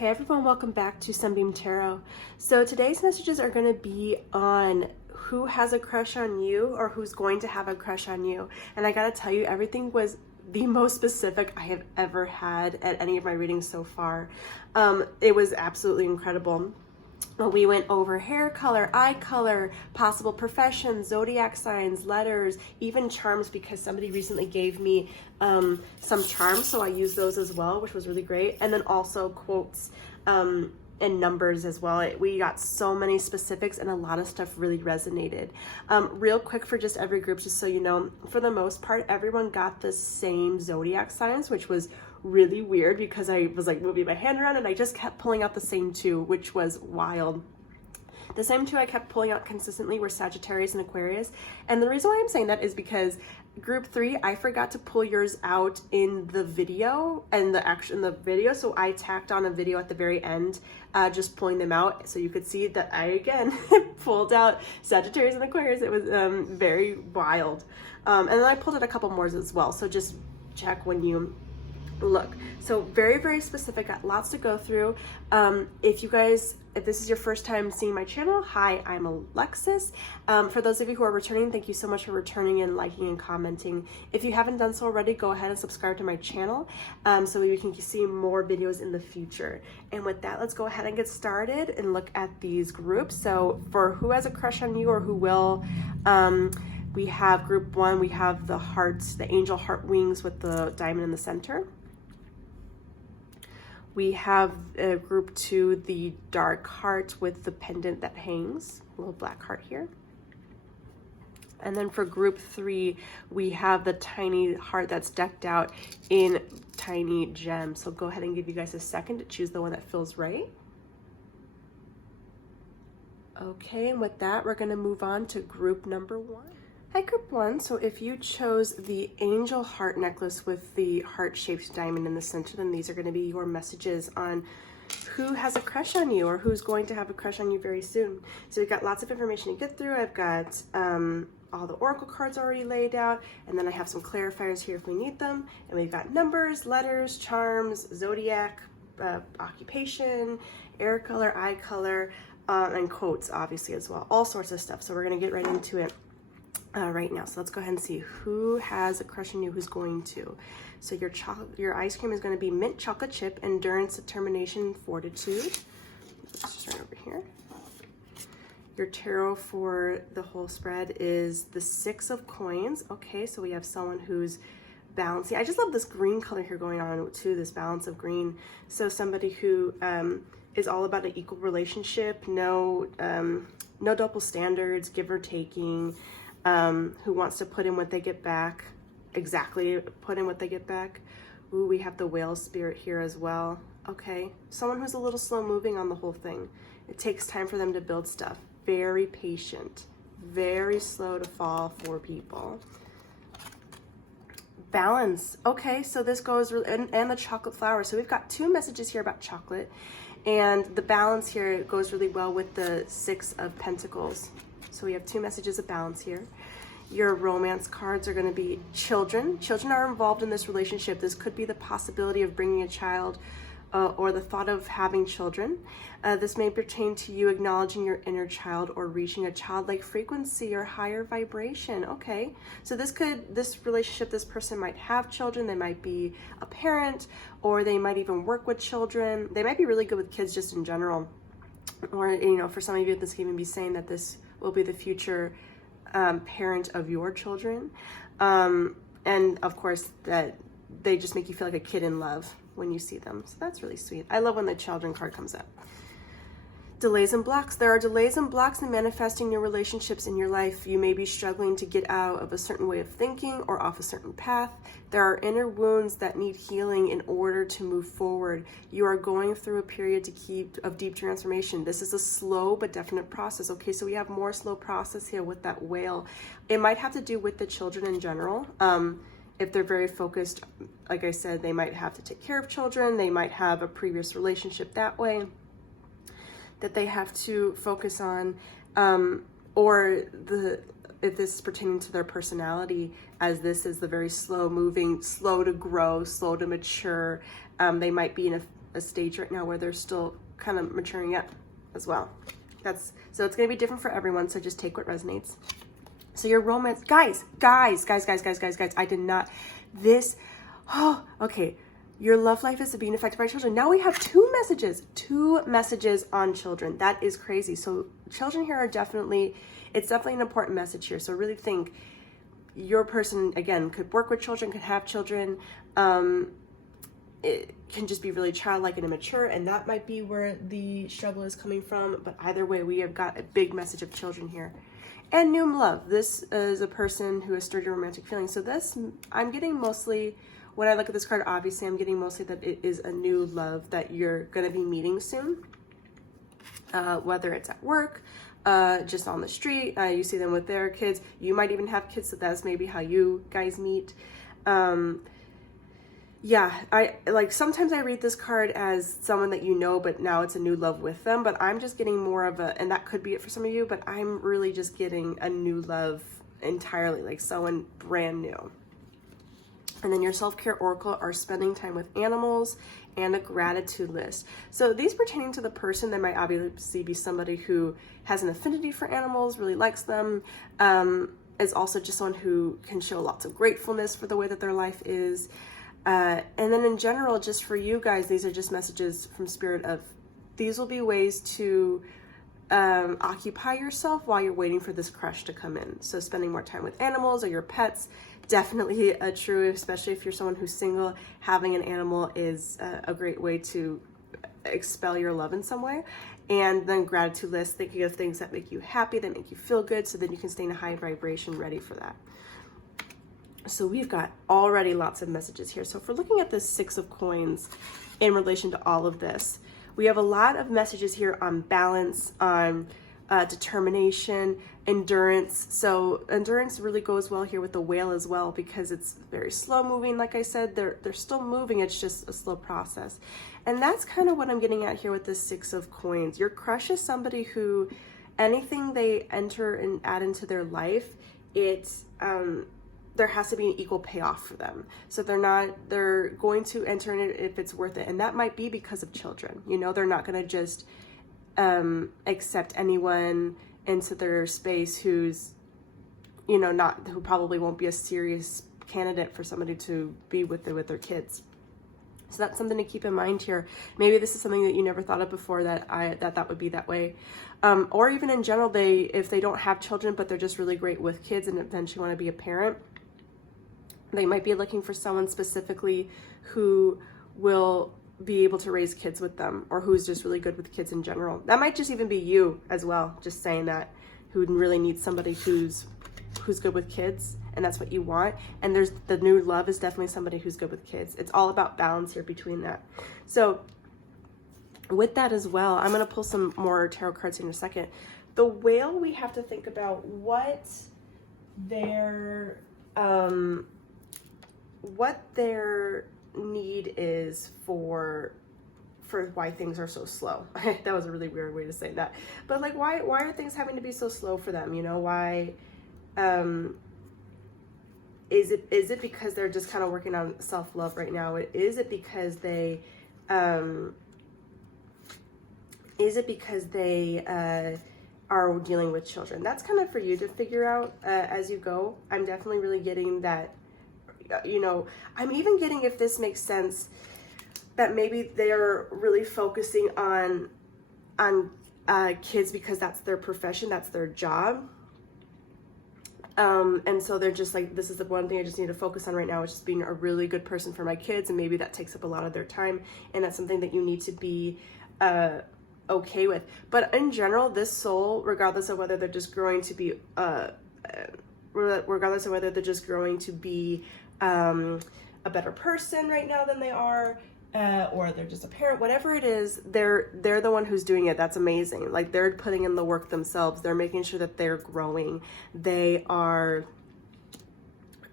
Hey everyone, welcome back to Sunbeam Tarot. So today's messages are going to be on who has a crush on you or who's going to have a crush on you. And I gotta tell you, everything was the most specific I have ever had at any of my readings so far. It was absolutely incredible. We went over hair color, eye color, possible professions, zodiac signs, letters, even charms, because somebody recently gave me some charms, so I used those as well, which was really great. And then also quotes and numbers as well. We got so many specifics and a lot of stuff really resonated. Real quick for just every group, just so you know, for the most part, everyone got the same zodiac signs, which was really weird because I was like moving my hand around and I just kept pulling out the same two, which was wild. The same two I kept pulling out consistently were Sagittarius and Aquarius. And the reason why I'm saying that is because group 3, I forgot to pull yours out in the video and in the video. So I tacked on a video at the very end, just pulling them out. So you could see that I, again, pulled out Sagittarius and Aquarius. It was very wild. And then I pulled out a couple more as well. So just check when you look. So very, very specific, got lots to go through. If this is your first time seeing my channel, hi, I'm Alexis. For those of you who are returning, thank you so much for returning and liking and commenting. If you haven't done so already, go ahead and subscribe to my channel so you can see more videos in the future. And with that, let's go ahead and get started and look at these groups. So for who has a crush on you or who will, we have group 1, we have the hearts, the angel heart wings with the diamond in the center. We have group 2, the dark heart with the pendant that hangs, a little black heart here. And then for group 3, we have the tiny heart that's decked out in tiny gems. So go ahead and give you guys a second to choose the one that feels right. Okay, and with that, we're gonna move on to group number 1. Hi, group 1. So if you chose the angel heart necklace with the heart-shaped diamond in the center, then these are going to be your messages on who has a crush on you or who's going to have a crush on you very soon. So we've got lots of information to get through. I've got all the oracle cards already laid out, and then I have some clarifiers here if we need them. And we've got numbers, letters, charms, zodiac, occupation, air color, eye color, and quotes obviously as well. All sorts of stuff. So we're going to get right into it. Right now. So let's go ahead and see who has a crush on you, who's going to. So your ice cream is going to be mint chocolate chip, endurance, determination, fortitude. Let's start over here. Your tarot for the whole spread is the 6 of coins. Okay, so we have someone who's balancing. I just love this green color here going on too, this balance of green. So somebody who is all about an equal relationship, no double standards, give or taking, who wants to put in what they get back, exactly put in what they get back. Ooh, we have the whale spirit here as well. Okay, someone who's a little slow moving on the whole thing. It takes time for them to build stuff. Very patient, very slow to fall for people. Balance. Okay, so this goes really, and the chocolate flower. So we've got 2 messages here about chocolate, and the balance here goes really well with the 6 of Pentacles. So we have 2 messages of balance here. Your romance cards are going to be children. Children are involved in this relationship. This could be the possibility of bringing a child or the thought of having children. This may pertain to you acknowledging your inner child or reaching a childlike frequency or higher vibration. Okay, so this relationship, this person might have children. They might be a parent, or they might even work with children. They might be really good with kids just in general. Or, you know, for some of you, this can even be saying that this will be the future parent of your children. And of course, that they just make you feel like a kid in love when you see them. So that's really sweet. I love when the children card comes up. Delays and blocks. There are delays and blocks in manifesting your relationships in your life. You may be struggling to get out of a certain way of thinking or off a certain path. There are inner wounds that need healing in order to move forward. You are going through a period of deep transformation. This is a slow but definite process. Okay, so we have more slow process here with that whale. It might have to do with the children in general. If they're very focused, like I said, they might have to take care of children. They might have a previous relationship that way that they have to focus on, or if this is pertaining to their personality, as this is the very slow moving, slow to grow, slow to mature. They might be in a stage right now where they're still kind of maturing up as well. So it's going to be different for everyone. So just take what resonates. So your romance, guys, I did not, okay. Your love life is being affected by children. Now we have two messages on children. That is crazy. So children here are definitely, it's definitely an important message here. So really think your person, again, could work with children, could have children. It can just be really childlike and immature, and that might be where the struggle is coming from. But either way, we have got a big message of children here. And new love. This is a person who has stirred your romantic feelings. So this, I'm getting mostly, when I look at this card, obviously I'm getting mostly that it is a new love that you're going to be meeting soon. Whether it's at work, just on the street, you see them with their kids. You might even have kids, so that's maybe how you guys meet. Yeah, sometimes I read this card as someone that you know, but now it's a new love with them. But I'm just getting more of a, and that could be it for some of you, but I'm really just getting a new love entirely, like someone brand new. And then your self-care oracle are spending time with animals and a gratitude list. So these pertaining to the person, that might obviously be somebody who has an affinity for animals, really likes them, is also just someone who can show lots of gratefulness for the way that their life is. And then in general, just for you guys, these are just messages from Spirit of, these will be ways to occupy yourself while you're waiting for this crush to come in. So spending more time with animals or your pets, definitely true, especially if you're someone who's single. Having an animal is a great way to expel your love in some way. And then gratitude list, thinking of things that make you happy, that make you feel good, so that you can stay in a high vibration, ready for that. So we've got already lots of messages here. So if we're looking at the Six of Coins in relation to all of this, we have a lot of messages here on balance, on determination, endurance. So endurance really goes well here with the whale as well, because it's very slow moving. Like I said, they're still moving. It's just a slow process. And that's kind of what I'm getting at here with the Six of Coins. Your crush is somebody who, anything they enter and add into their life, it's there has to be an equal payoff for them. So they're going to enter in it if it's worth it. And that might be because of children. You know, they're not going to just accept anyone into their space who's, you know, who probably won't be a serious candidate for somebody to be with their kids. So that's something to keep in mind here. Maybe this is something that you never thought of before, that would be that way. Or even in general, if they don't have children, but they're just really great with kids and eventually want to be a parent, they might be looking for someone specifically who will be able to raise kids with them, or who's just really good with kids in general. That might just even be you as well, just saying that, who really needs somebody who's good with kids, and that's what you want. And there's the new love is definitely somebody who's good with kids. It's all about balance here between that. So with that as well, I'm going to pull some more tarot cards in a second. The whale, we have to think about what their need is for why things are so slow. That was a really weird way to say that. But like, why are things having to be so slow for them? You know, why, is it because they're just kind of working on self-love right now? Is it because they, are dealing with children? That's kind of for you to figure out as you go. I'm definitely really getting that, you know, I'm even getting, if this makes sense, that maybe they're really focusing on kids because that's their profession, that's their job. And so they're just like, this is the one thing I just need to focus on right now, is just being a really good person for my kids. And maybe that takes up a lot of their time, and that's something that you need to be okay with. But in general, this soul, regardless of whether they're just growing to be a better person right now than they are, or they're just a parent, whatever it is, they're the one who's doing it. That's amazing. Like, they're putting in the work themselves. They're making sure that they're growing. They are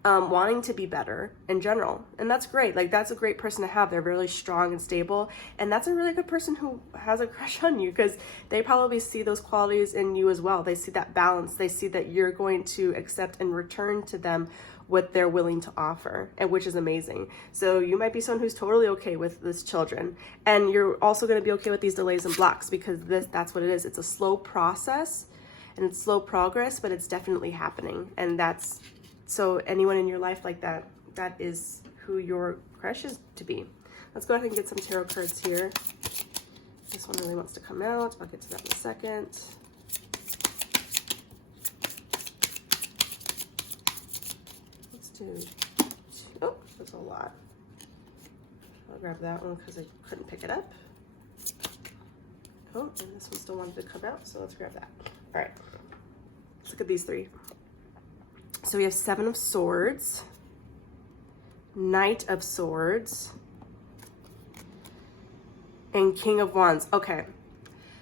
wanting to be better in general, and that's great. Like, that's a great person to have. They're really strong and stable, and that's a really good person who has a crush on you, because they probably see those qualities in you as well. They see that balance. They see that you're going to accept and return to them what they're willing to offer, and which is amazing. So you might be someone who's totally okay with this children, and you're also going to be okay with these delays and blocks, because that's what it is. It's a slow process and it's slow progress, but it's definitely happening. And that's, so anyone in your life like that, that is who your crush is to be. Let's go ahead and get some tarot cards here. This one really wants to come out. I'll get to that in a second. Let's do, oh, there's a lot. I'll grab that one because I couldn't pick it up. Oh, and this one still wanted to come out, so let's grab that. All right, let's look at these three. So we have Seven of Swords, Knight of Swords, and King of Wands. Okay,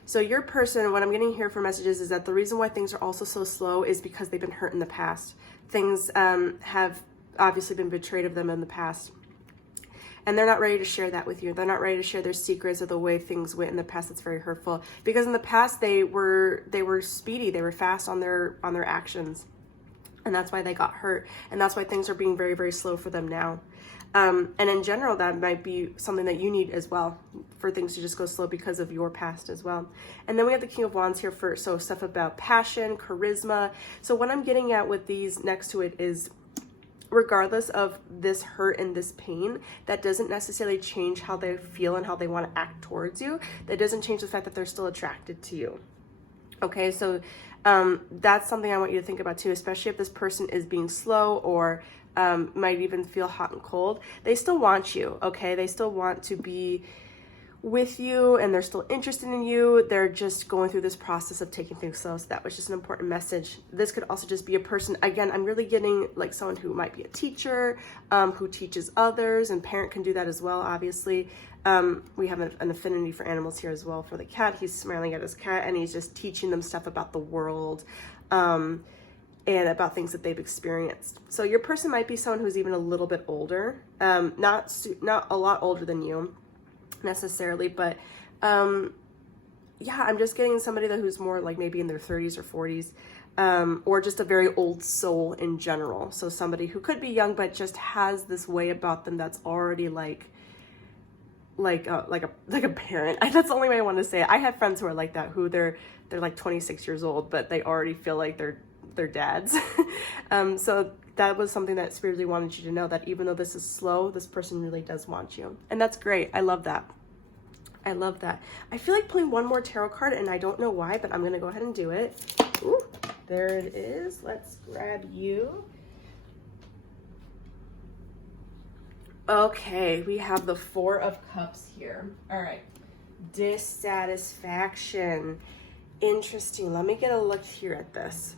so your person, what I'm getting here for messages is that the reason why things are also so slow is because they've been hurt in the past. Things have obviously been betrayed of them in the past, and they're not ready to share that with you. They're not ready to share their secrets or the way things went in the past. That's very hurtful, because in the past they were speedy, they were fast on their actions, and that's why they got hurt, and that's why things are being very, very slow for them now. And in general, that might be something that you need as well, for things to just go slow because of your past as well. And then we have the King of Wands here for, so stuff about passion, charisma. So what I'm getting at with these next to it is, regardless of this hurt and this pain, that doesn't necessarily change how they feel and how they want to act towards you. That doesn't change the fact that they're still attracted to you. Okay, so that's something I want you to think about too, especially if this person is being slow or might even feel hot and cold. They still want you, okay? They still want to be with you, and they're still interested in you. They're just going through this process of taking things slow. So that was just an important message. This could also just be a person, again, I'm really getting like someone who might be a teacher, who teaches others, and parent can do that as well, obviously. We have an affinity for animals here as well. For the cat, he's smiling at his cat, and he's just teaching them stuff about the world, and about things that they've experienced. So your person might be someone who's even a little bit older, not a lot older than you necessarily, but yeah, I'm just getting somebody who's more like maybe in their 30s or 40s, or just a very old soul in general. So somebody who could be young but just has this way about them that's already like a parent. That's the only way I want to say it. I have friends who are like that, who they're like 26 years old, but they already feel like they're dads. So that was something that Spirit really wanted you to know, that even though this is slow, this person really does want you. And that's great. I love that. I love that. I feel like pulling one more tarot card, and I don't know why, but I'm going to go ahead and do it. Ooh, there it is. Let's grab you. Okay, we have the Four of Cups here. All right. Dissatisfaction. Interesting. Let me get a look here at this.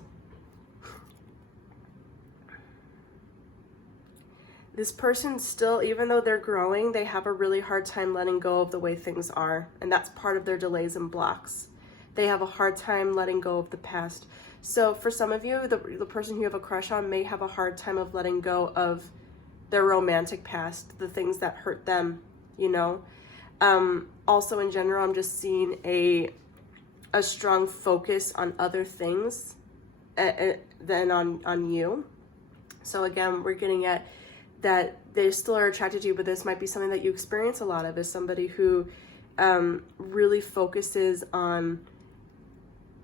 This person still, even though they're growing, they have a really hard time letting go of the way things are. And that's part of their delays and blocks. They have a hard time letting go of the past. So for some of you, the person who you have a crush on may have a hard time of letting go of their romantic past, the things that hurt them, you know. Also in general, I'm just seeing a strong focus on other things than on you. So again, we're getting at that they still are attracted to you, but this might be something that you experience a lot of, is somebody who really focuses on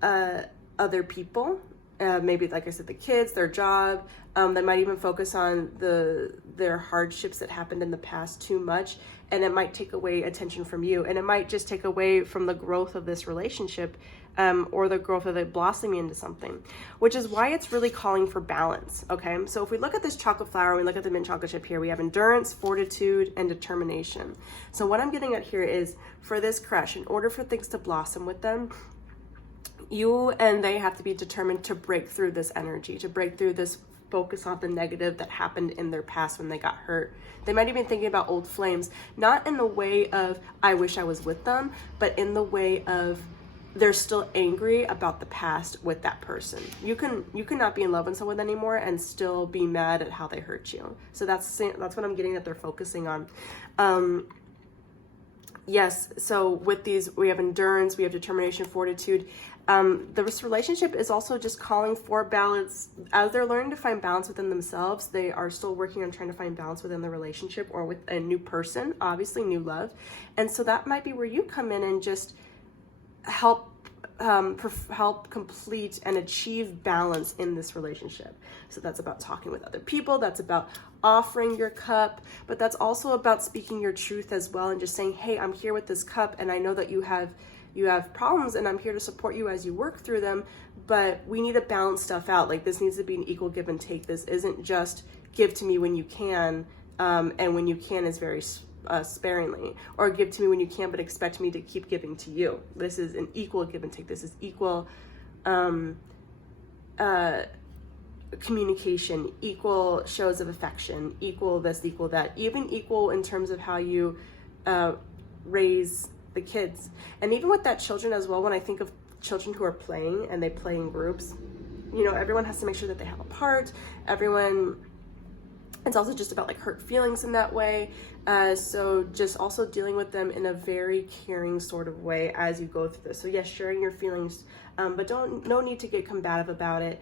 other people, maybe like I said, the kids, their job. They might even focus on their hardships that happened in the past too much, and it might take away attention from you, and it might just take away from the growth of this relationship, or the growth of it blossoming into something, which is why it's really calling for balance. Okay, so if we look at this chocolate flower, we look at the mint chocolate chip here, we have endurance, fortitude, and determination. So what I'm getting at here is, for this crush, in order for things to blossom with them, you and they have to be determined to break through this energy, to break through this focus on the negative that happened in their past when they got hurt. They might even be thinking about old flames, not in the way of I wish I was with them, but in the way of they're still angry about the past with that person. You cannot be in love with someone anymore and still be mad at how they hurt you. So that's what I'm getting that they're focusing on. Yes, so with these, we have endurance, we have determination, fortitude. This relationship is also just calling for balance. As they're learning to find balance within themselves, they are still working on trying to find balance within the relationship or with a new person, obviously new love. And so that might be where you come in and just help help complete and achieve balance in this relationship. So that's about talking with other people, that's about offering your cup, but that's also about speaking your truth as well and just saying, hey, I'm here with this cup and I know that you have problems and I'm here to support you as you work through them, but we need to balance stuff out. Like, this needs to be an equal give and take. This isn't just give to me when you can, and when you can is very sparingly, or give to me when you can but expect me to keep giving to you. This is an equal give and take. This is equal communication, equal shows of affection, equal this, equal that, even equal in terms of how you raise the kids. And even with that, children as well, when I think of children who are playing and they play in groups, you know, everyone has to make sure that they have a part. It's also just about like hurt feelings in that way. So just also dealing with them in a very caring sort of way as you go through this. So yes, sharing your feelings, but no need to get combative about it,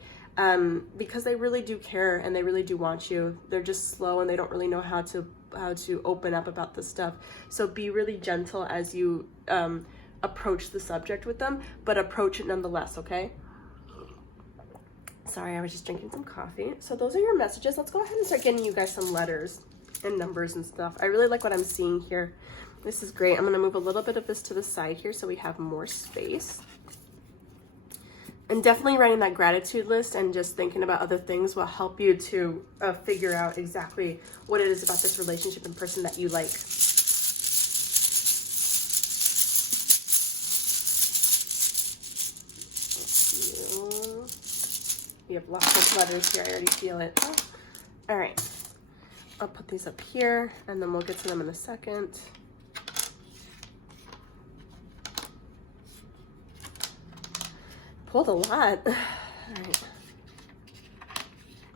because they really do care and they really do want you. They're just slow and they don't really know how to open up about this stuff. So be really gentle as you approach the subject with them, but approach it nonetheless, okay? Sorry, I was just drinking some coffee. So those are your messages. Let's go ahead and start getting you guys some letters and numbers and stuff. I really like what I'm seeing here. This is great. I'm going to move a little bit of this to the side here so we have more space. And definitely writing that gratitude list and just thinking about other things will help you to figure out exactly what it is about this relationship and person that you like. We have lots of letters here. I already feel it. Oh. All right. I'll put these up here and then we'll get to them in a second. Pulled a lot. All right.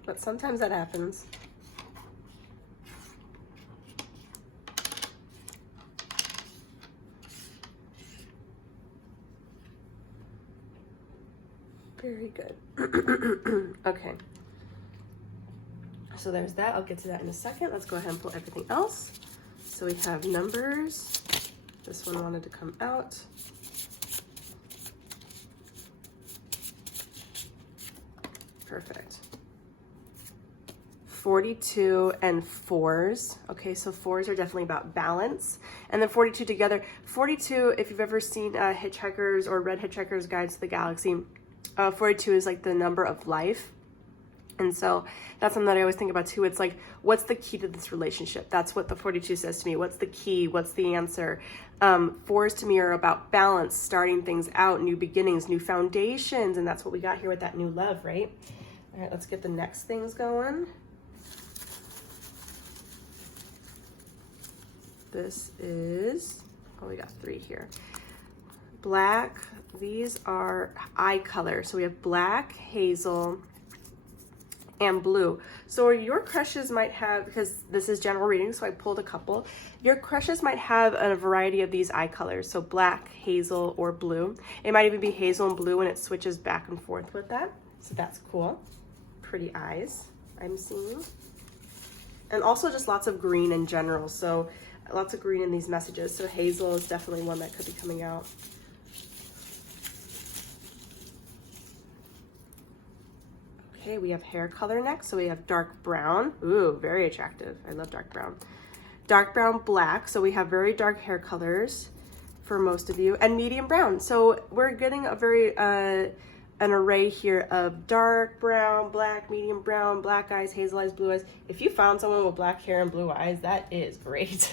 But sometimes that happens. Very good. Okay. So there's that. I'll get to that in a second. Let's go ahead and pull everything else. So we have numbers. This one wanted to come out. Perfect. 42 and 4s. Okay, so 4s are definitely about balance. And then 42 together. 42, if you've ever seen Hitchhikers or read Hitchhiker's Guide to the Galaxy, 42 is like the number of life. And so that's something that I always think about too. It's like, what's the key to this relationship? That's what the 42 says to me. What's the key? What's the answer? 4s to me are about balance, starting things out, new beginnings, new foundations. And that's what we got here with that new love, right? All right, let's get the next things going. This is, oh, we got 3 here. Black, these are eye color. So we have black, hazel, and blue. So your crushes might have, because this is general reading, so I pulled a couple. Your crushes might have a variety of these eye colors. So black, hazel, or blue. It might even be hazel and blue and it switches back and forth with that. So that's cool. Pretty eyes I'm seeing. And also just lots of green in general. So lots of green in these messages. So hazel is definitely one that could be coming out. Okay, we have hair color next. So we have dark brown. Ooh, very attractive. I love dark brown. Dark brown, black. So we have very dark hair colors for most of you. And medium brown. So we're getting a very, an array here of dark brown, medium brown, black eyes, hazel eyes, blue eyes. If you found someone with black hair and blue eyes, that is great.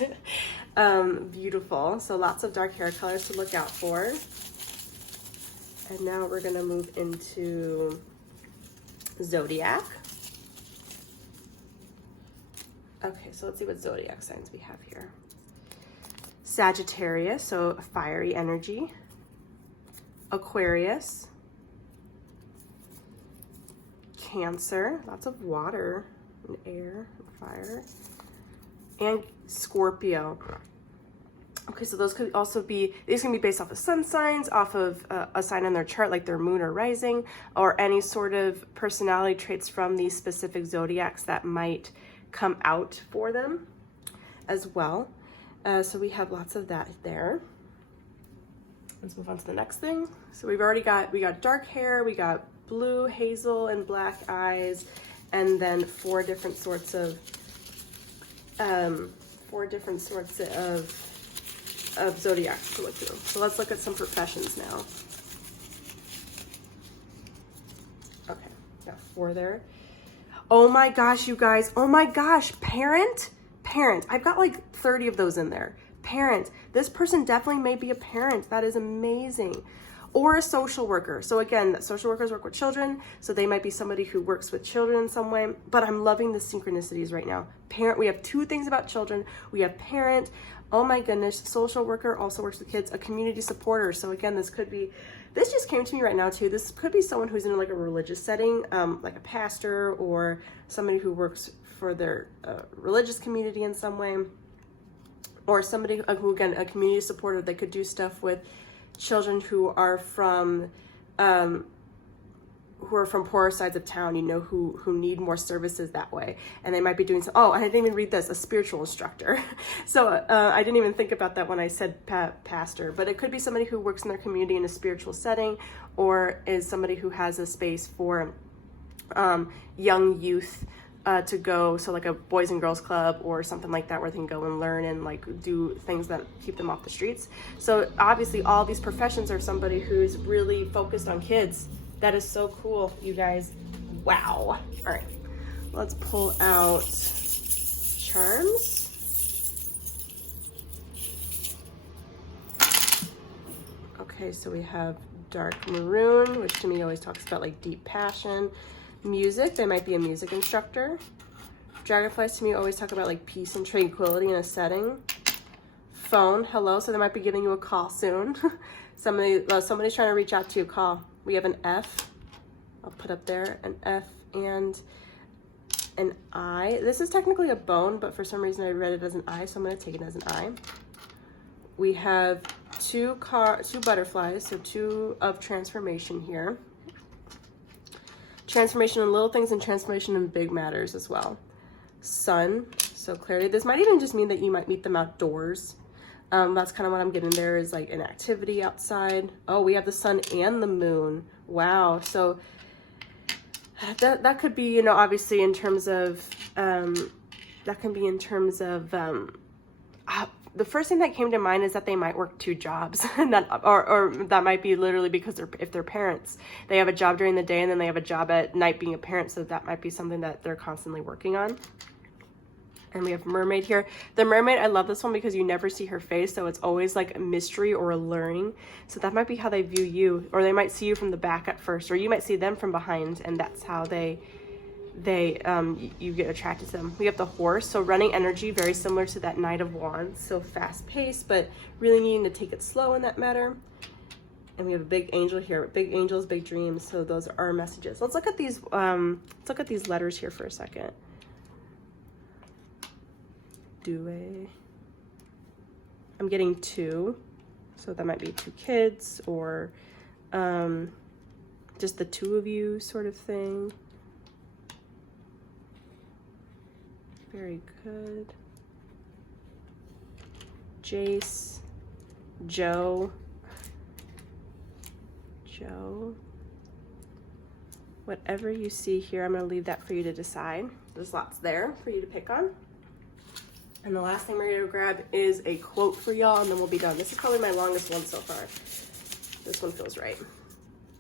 Beautiful. So lots of dark hair colors to look out for. And now we're going to move into zodiac. Okay, so let's see what zodiac signs we have here. Sagittarius, so fiery energy. Aquarius. Cancer, lots of water and air and fire. And Scorpio. Okay, so those could also be, these can be based off of sun signs, off of a sign on their chart, like their moon or rising, or any sort of personality traits from these specific zodiacs that might come out for them as well. So we have lots of that there. Let's move on to the next thing. So we got dark hair, we got blue, hazel, and black eyes, and then four different sorts of zodiacs to look through. So let's look at some professions now. Okay, got 4 there. Oh my gosh, you guys. Oh my gosh, parent. I've got like 30 of those in there. Parent. This person definitely may be a parent. That is amazing. Or a social worker. So again, social workers work with children, so they might be somebody who works with children in some way, but I'm loving the synchronicities right now. Parent, we have 2 things about children. We have parent, oh my goodness, social worker also works with kids, a community supporter. So again, this just came to me right now too. This could be someone who's in like a religious setting, like a pastor or somebody who works for their religious community in some way, or somebody who, again, a community supporter that could do stuff with children who are from poorer sides of town, who need more services that way, and they might be doing some, oh, I didn't even read this, a spiritual instructor. So I didn't even think about that when I said pastor, but it could be somebody who works in their community in a spiritual setting, or is somebody who has a space for young youth to go, so like a boys and girls club or something like that, where they can go and learn and like do things that keep them off the streets. So obviously all these professions are somebody who's really focused on kids. That is so cool, you guys. Wow. All right, let's pull out charms. Okay, so we have dark maroon, which to me always talks about like deep passion. Music, they might be a music instructor. Dragonflies to me always talk about like peace and tranquility in a setting. Phone, hello, so they might be giving you a call soon. Somebody's trying to reach out to you, call. We have an F, I'll put up there, an F and an I. This is technically a bone, but for some reason I read it as an I, so I'm gonna take it as an I. We have two butterflies, so 2 of transformation here. Transformation in little things and transformation in big matters as well. Sun, so clarity. This might even just mean that you might meet them outdoors. That's kind of what I'm getting there, is like an activity outside. Oh, we have the sun and the moon. Wow. So that could be, obviously in terms of, that can be in terms of, the first thing that came to mind is that they might work 2 jobs, and or that might be literally because if they're parents, they have a job during the day and then they have a job at night being a parent. So that might be something that they're constantly working on. And we have mermaid here. The mermaid, I love this one because you never see her face, so it's always like a mystery or alluring. So that might be how they view you, or they might see you from the back at first, or you might see them from behind, and that's how you get attracted to them. We have the horse, so running energy, very similar to that Knight of Wands, so fast paced, but really needing to take it slow in that matter. And we have a big angel here. Big angels, big dreams. So those are our messages. Let's look at these. Let's look at these letters here for a second. I'm getting 2, so that might be 2 kids, or just the 2 of you sort of thing. Very good. Jace, Joe. Whatever you see here, I'm going to leave that for you to decide. There's lots there for you to pick on. And the last thing we're going to grab is a quote for y'all, and then we'll be done. This is probably my longest one so far. This one feels right.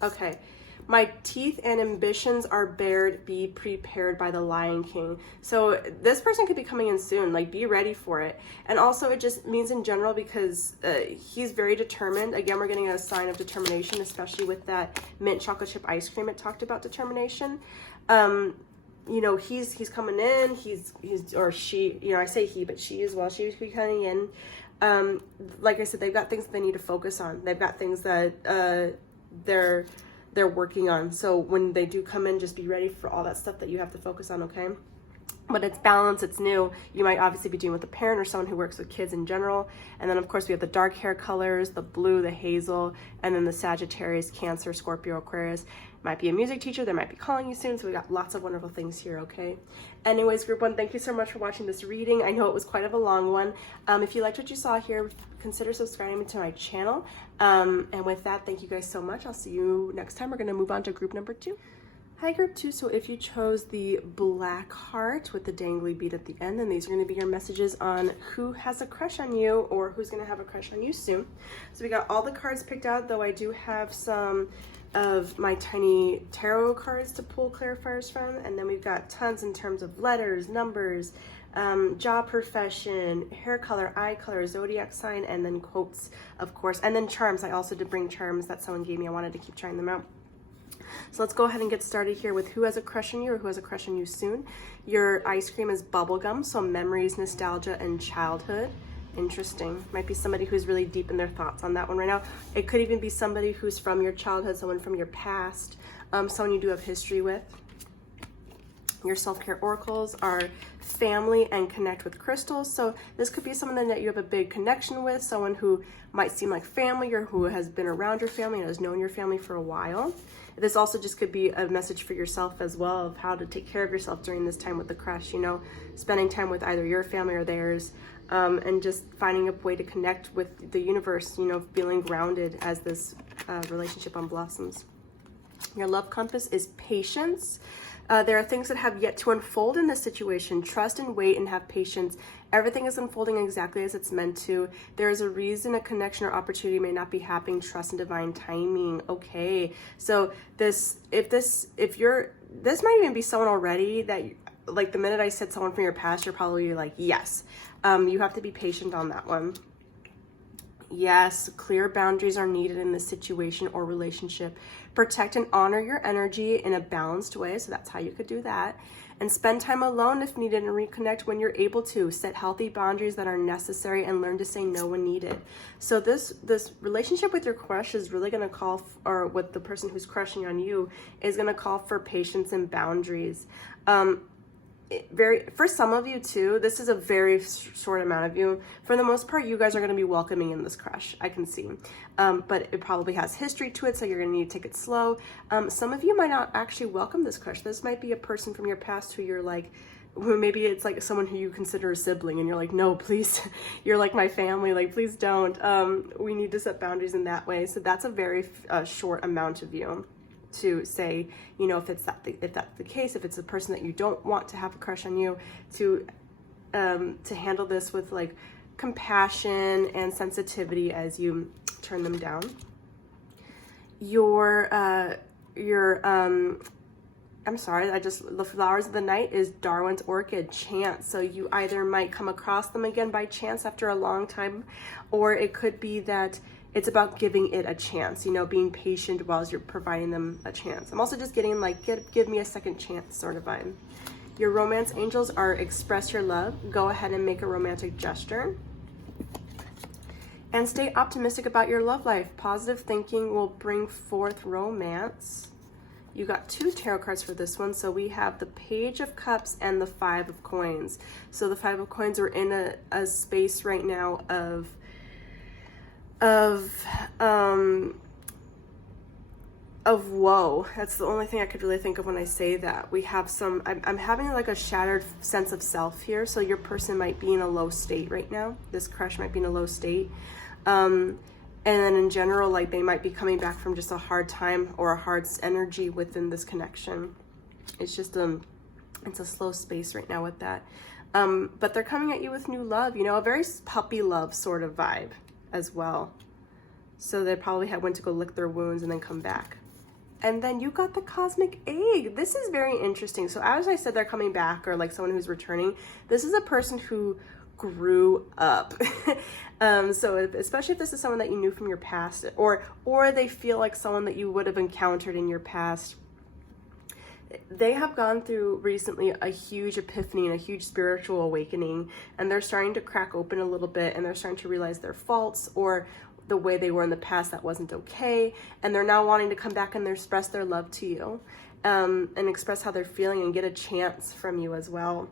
Okay. My teeth and ambitions are bared, be prepared by the Lion King. So this person could be coming in soon, like be ready for it. And also it just means in general, because he's very determined. Again, we're getting a sign of determination, especially with that mint chocolate chip ice cream. It talked about determination. He's coming in, he's or she, I say he, but she as well, she would be coming in. Like I said, they've got things that they need to focus on. They've got things that they're working on. So when they do come in, just be ready for all that stuff that you have to focus on, okay? but it's balanced, it's new. You might obviously be dealing with a parent or someone who works with kids in general. And then of course we have the dark hair colors, the blue, the hazel, and then the Sagittarius, Cancer, Scorpio, Aquarius. Might be a music teacher, they might be calling you soon, so we got lots of wonderful things here, okay? Anyways, group one, thank you so much for watching this reading. I know it was quite of a long one. If you liked what you saw here, consider subscribing to my channel. And with that, thank you guys so much. I'll see you next time. We're gonna move on to group number 2. Hi group 2, so if you chose the black heart with the dangly bead at the end, then these are going to be your messages on who has a crush on you or who's going to have a crush on you soon. So we got all the cards picked out, though I do have some of my tiny tarot cards to pull clarifiers from, and then we've got tons in terms of letters, numbers, job profession, hair color, eye color, zodiac sign, and then quotes, of course, and then charms. I also did bring charms that someone gave me. I wanted to keep trying them out. So let's go ahead and get started here with who has a crush on you or who has a crush on you soon. Your ice cream is bubblegum, so memories, nostalgia, and childhood. Interesting. Might be somebody who's really deep in their thoughts on that one right now. It could even be somebody who's from your childhood, someone from your past, someone you do have history with. Your self-care oracles are family and connect with crystals. So this could be someone that you have a big connection with, someone who might seem like family or who has been around your family and has known your family for a while. This also just could be a message for yourself as well of how to take care of yourself during this time with the crush, you know, spending time with either your family or theirs, and just finding a way to connect with the universe, you know, feeling grounded as this relationship blossoms. Your love compass is patience. There are things that have yet to unfold in this situation. Trust and wait and have patience. Everything is unfolding exactly as it's meant to. There is a reason a connection or opportunity may not be happening. Trust in divine timing. Okay. So this might even be someone already that, like the minute I said someone from your past, you're probably like, yes. You have to be patient on that one. Yes, clear boundaries are needed in this situation or relationship. Protect and honor your energy in a balanced way. So that's how you could do that. And spend time alone if needed and reconnect when you're able to. Set healthy boundaries that are necessary and learn to say no when needed. So this relationship with your crush is really going to call, or with the person who's crushing on you, is going to call for patience and boundaries. For some of you too, this is a very short amount of you. For the most part, you guys are going to be welcoming in this crush, I can see. But it probably has history to it, so you're going to need to take it slow. Some of you might not actually welcome this crush. This might be a person from your past who you're like, who maybe it's like someone who you consider a sibling and you're like, no, please, you're like my family, like please don't. We need to set boundaries in that way. So that's a very short amount of you to say, you know, if that's the case, if it's a person that you don't want to have a crush on you, to handle this with like compassion and sensitivity as you turn them down. The flowers of the night is Darwin's orchid, chance. So you either might come across them again by chance after a long time, or it could be that it's about giving it a chance, you know, being patient while you're providing them a chance. I'm also just getting like, give me a second chance sort of vibe. Your romance angels are express your love. Go ahead and make a romantic gesture. And stay optimistic about your love life. Positive thinking will bring forth romance. You got 2 tarot cards for this one. So we have the Page of Cups and the 5 of Coins. So the 5 of Coins are in a space right now of woe. That's the only thing I could really think of when I say that. We have I'm having like a shattered sense of self here. So your person might be in a low state right now. This crush might be in a low state. And then in general, like they might be coming back from just a hard time or a hard energy within this connection. It's just, it's a slow space right now with that. But they're coming at you with new love, you know, a very puppy love sort of vibe as well. So they probably went to go lick their wounds and then come back. And then you got the cosmic egg. This is very interesting. So as I said, they're coming back, or like someone who's returning. This is a person who grew up. So especially if this is someone that you knew from your past, or they feel like someone that you would have encountered in your past. They have gone through recently a huge epiphany and a huge spiritual awakening, and they're starting to crack open a little bit, and they're starting to realize their faults, or the way they were in the past that wasn't okay, and they're now wanting to come back and express their love to you, and express how they're feeling and get a chance from you as well.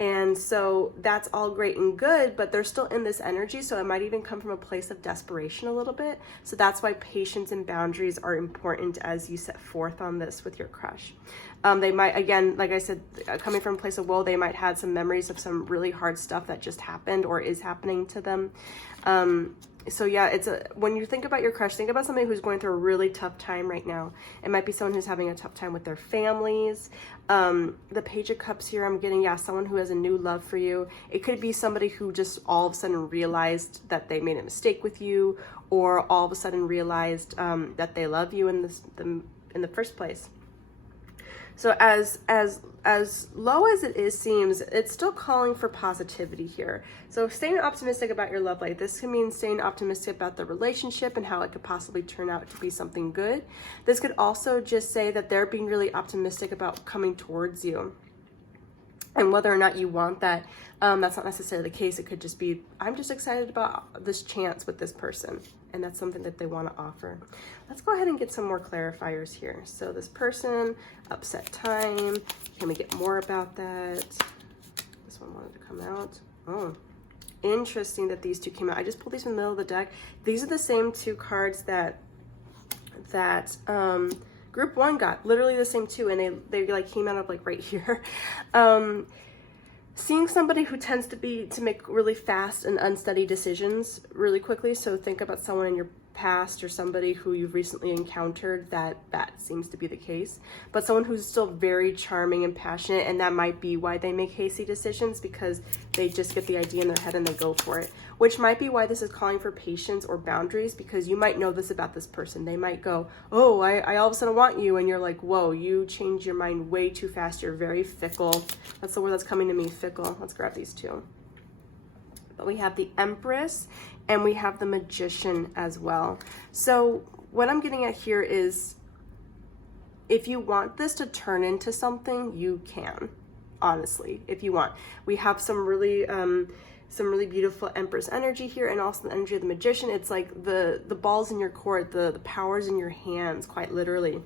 And so that's all great and good, but they're still in this energy, so it might even come from a place of desperation a little bit. So that's why patience and boundaries are important as you set forth on this with your crush. They might, again, like I said, coming from a place of woe, they might have some memories of some really hard stuff that just happened or is happening to them. So yeah, when you think about your crush, think about somebody who's going through a really tough time right now. It might be someone who's having a tough time with their families. The Page of Cups here, I'm getting, yeah, someone who has a new love for you. It could be somebody who just all of a sudden realized that they made a mistake with you, or all of a sudden realized that they love you in the first place. So as low as it seems, it's still calling for positivity here. So staying optimistic about your love life. This can mean staying optimistic about the relationship and how it could possibly turn out to be something good. This could also just say that they're being really optimistic about coming towards you. And whether or not you want that, that's not necessarily the case. It could just be, I'm just excited about this chance with this person. And that's something that they want to offer. Let's go ahead and get some more clarifiers here. So this person, upset time. Can we get more about that? This one wanted to come out. Oh, interesting that these two came out. I just pulled these from the middle of the deck. These are the same two cards that group one got, literally the same two, and they like came out of like right here. Seeing somebody who tends to make really fast and unsteady decisions really quickly. So think about someone in your past or somebody who you've recently encountered that seems to be the case. But someone who's still very charming and passionate, and that might be why they make hasty decisions, because they just get the idea in their head and they go for it. Which might be why this is calling for patience or boundaries, because you might know this about this person. They might go, oh, I all of a sudden want you, and you're like, whoa, you change your mind way too fast. You're very fickle. That's the word that's coming to me, fickle. Let's grab these two. But we have the Empress and we have the Magician as well. So what I'm getting at here is, if you want this to turn into something, you can, honestly, if you want. We have some really beautiful Empress energy here, and also the energy of the Magician. It's like the balls in your court, the powers in your hands, quite literally,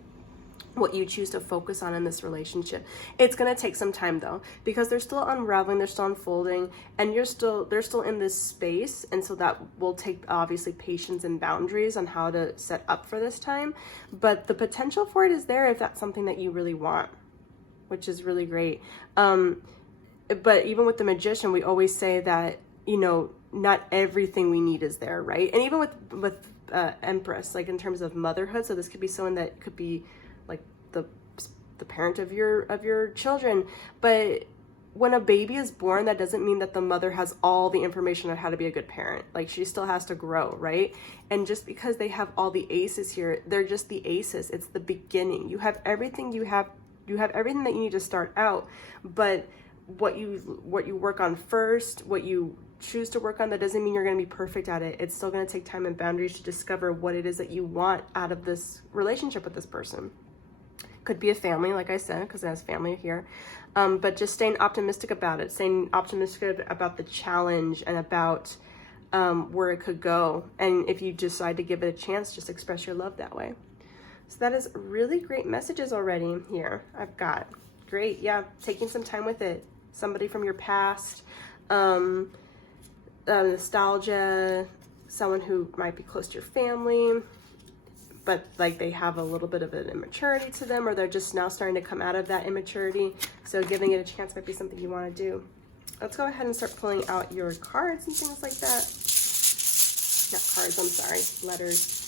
what you choose to focus on in this relationship. It's going to take some time though, because they're still unraveling, they're still unfolding, and they're still in this space. And so that will take obviously patience and boundaries on how to set up for this time. But the potential for it is there if that's something that you really want, which is really great. But even with the Magician, we always say that, you know, not everything we need is there, right? And even with Empress, like in terms of motherhood, so this could be someone that could be like the parent of your children. But when a baby is born, that doesn't mean that the mother has all the information on how to be a good parent. Like, she still has to grow, right? And just because they have all the aces here, they're just the aces. It's the beginning. You have everything. You have everything that you need to start out. But what you work on first, what you choose to work on, that doesn't mean you're going to be perfect at it. It's still going to take time and boundaries to discover what it is that you want out of this relationship with this person. Could be a family, like I said, because it has family here. But just staying optimistic about it, staying optimistic about the challenge and about where it could go. And if you decide to give it a chance, just express your love that way. So that is really great messages already here. I've got great, yeah, taking some time with it. Somebody from your past, nostalgia, someone who might be close to your family, but like they have a little bit of an immaturity to them, or they're just now starting to come out of that immaturity. So giving it a chance might be something you want to do. Let's go ahead and start pulling out your cards and things like that. Not cards, I'm sorry, letters.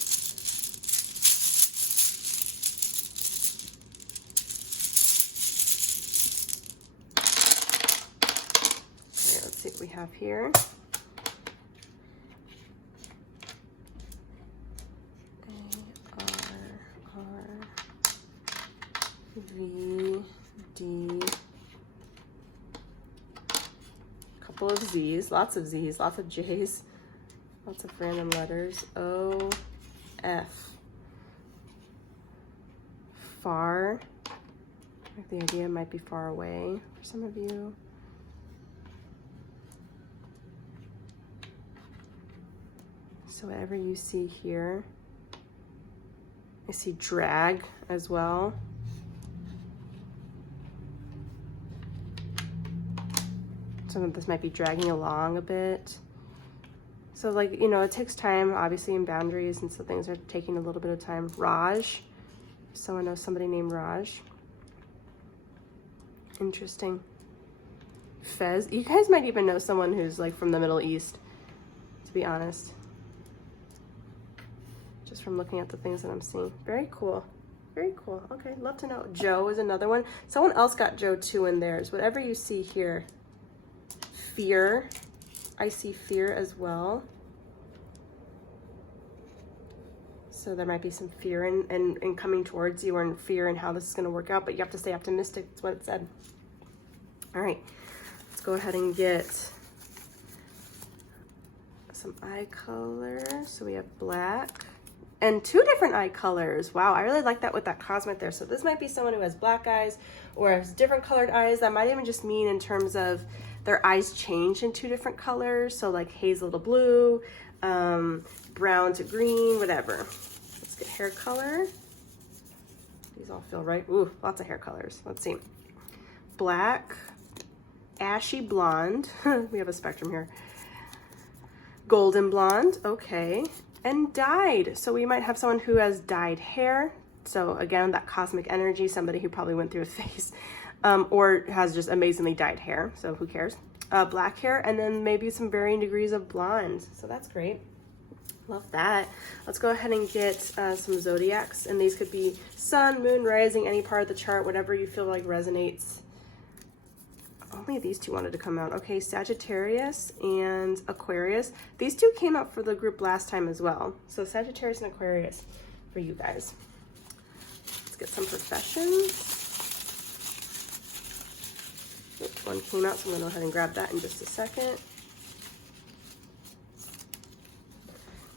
Okay, let's see what we have here. V, D, couple of Z's, lots of J's, lots of random letters, O, F, far, like the idea might be far away for some of you. So whatever you see here, I see drag as well. Some of this might be dragging along a bit. So like, you know, it takes time, obviously, in boundaries, and so things are taking a little bit of time. Raj, someone knows somebody named Raj. Interesting. Fez, you guys might even know someone who's like from the Middle East, to be honest. Just from looking at the things that I'm seeing. Very cool. Very cool. Okay, love to know. Joe is another one. Someone else got Joe too in theirs. Whatever you see here. Fear. I see fear as well. So there might be some fear in coming towards you, or in fear in how this is going to work out, but you have to stay optimistic. That's what it said. All right, let's go ahead and get some eye color. So we have black and 2 different eye colors. Wow, I really like that with that cosmic there. So this might be someone who has black eyes or has different colored eyes. That might even just mean in terms of their eyes change in 2 different colors. So like hazel to blue, brown to green, whatever. Let's get hair color. These all feel right. Ooh, lots of hair colors. Let's see. Black, ashy blonde. We have a spectrum here. Golden blonde, okay. And dyed. So we might have someone who has dyed hair. So again, that cosmic energy, somebody who probably went through a phase, or has just amazingly dyed hair. So who cares? Black hair, and then maybe some varying degrees of blonde. So that's great. Love that. Let's go ahead and get some zodiacs. And these could be sun, moon, rising, any part of the chart, whatever you feel like resonates. Only these 2 wanted to come out. Okay, Sagittarius and Aquarius. These 2 came out for the group last time as well. So Sagittarius and Aquarius for you guys. Let's get some professions. Which one came out? So I'm going to go ahead and grab that in just a second.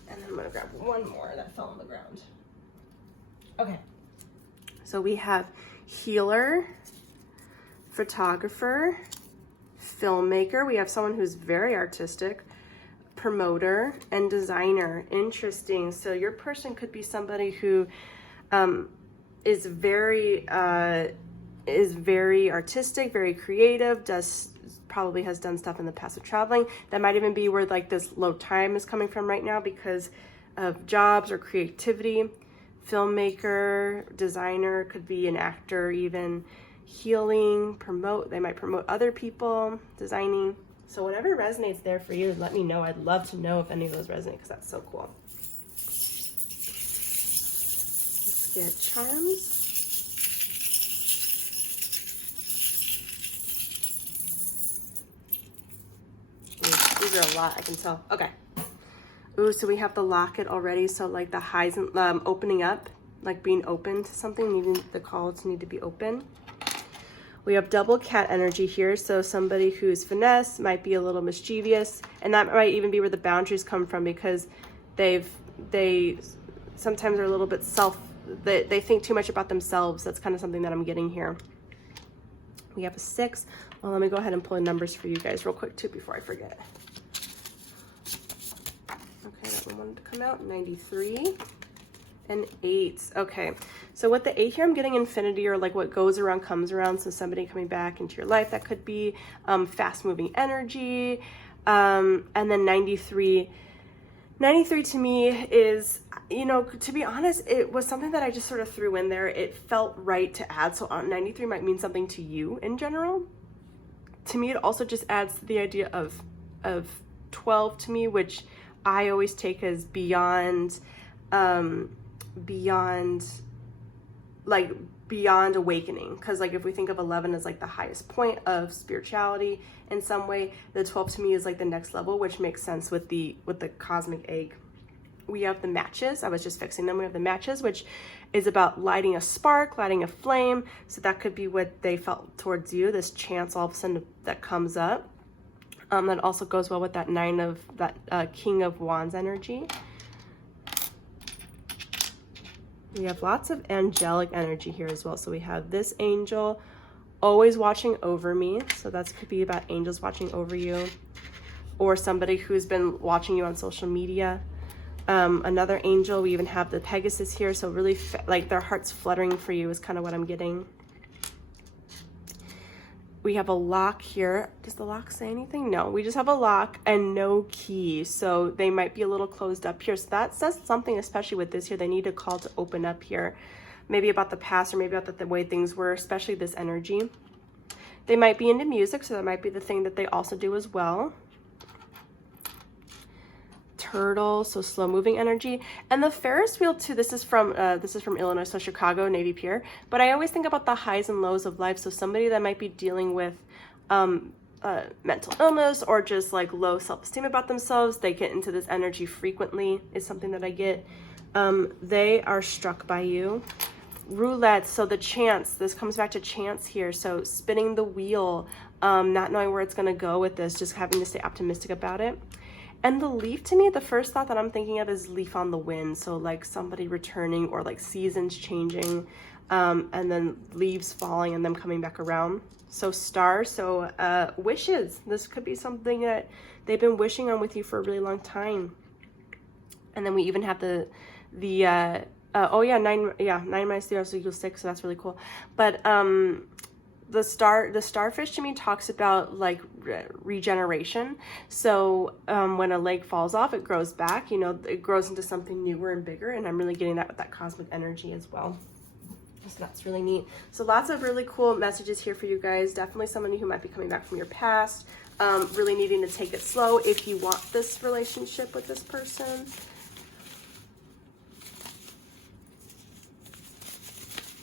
And then I'm going to grab one more that fell on the ground. Okay. So we have healer, photographer, filmmaker. We have someone who's very artistic, promoter, and designer. Interesting. So your person could be somebody who is very artistic, very creative, probably has done stuff in the past with traveling. That might even be where like this low time is coming from right now because of jobs or creativity. Filmmaker, designer, could be an actor even. Healing, promote, they might promote other people, designing. So whatever resonates there for you, let me know. I'd love to know if any of those resonate because that's so cool. Let's get charms. These are a lot, I can tell. Okay. Ooh, so we have the locket already. So like the highs and opening up, like being open to something, needing the call to need to be open. We have double cat energy here. So somebody who's finesse, might be a little mischievous, and that might even be where the boundaries come from because they sometimes are a little bit they think too much about themselves. That's kind of something that I'm getting here. We have a 6. Well, let me go ahead and pull in numbers for you guys real quick too before I forget. Okay, that one wanted to come out. 93 and 8. Okay, so with the 8 here, I'm getting infinity, or like what goes around comes around. So somebody coming back into your life, that could be fast moving energy. And then 93 to me is, you know, to be honest, it was something that I just sort of threw in there. It felt right to add. So 93 might mean something to you in general. To me, it also just adds the idea of 12 to me, which I always take as beyond awakening. Because like if we think of 11 as like the highest point of spirituality in some way, the 12 to me is like the next level, which makes sense with the cosmic egg. We have the matches. I was just fixing them. We have the matches, which is about lighting a spark, lighting a flame. So that could be what they felt towards you, this chance all of a sudden that comes up. That also goes well with that King of Wands energy. We have lots of angelic energy here as well. So we have this angel always watching over me. So that could be about angels watching over you, or somebody who's been watching you on social media. Another angel. We even have the Pegasus here. So really like their heart's fluttering for you is kind of what I'm getting. We have a lock here. Does the lock say anything? No, we just have a lock and no key. So they might be a little closed up here. So that says something, especially with this here. They need a call to open up here. Maybe about the past or maybe about the way things were, especially this energy. They might be into music, so that might be the thing that they also do as well. Turtle, so slow moving energy. And the Ferris wheel too, this is from Illinois, so Chicago, Navy Pier. But I always think about the highs and lows of life. So somebody that might be dealing with mental illness or just like low self-esteem about themselves, they get into this energy frequently is something that I get. They are struck by you. Roulette, so the chance, this comes back to chance here. So spinning the wheel, not knowing where it's going to go with this, just having to stay optimistic about it. And the leaf, to me, the first thought that I'm thinking of is leaf on the wind. So like somebody returning or like seasons changing, and then leaves falling and them coming back around. So star, so wishes. This could be something that they've been wishing on with you for a really long time. And then we even have the oh yeah, 9 minus 0 so equals 6, so that's really cool. But the starfish to me talks about like regeneration. So when a leg falls off, it grows back, you know, it grows into something newer and bigger, and I'm really getting that with that cosmic energy as well. So that's really neat. So lots of really cool messages here for you guys. Definitely somebody who might be coming back from your past, really needing to take it slow if you want this relationship with this person.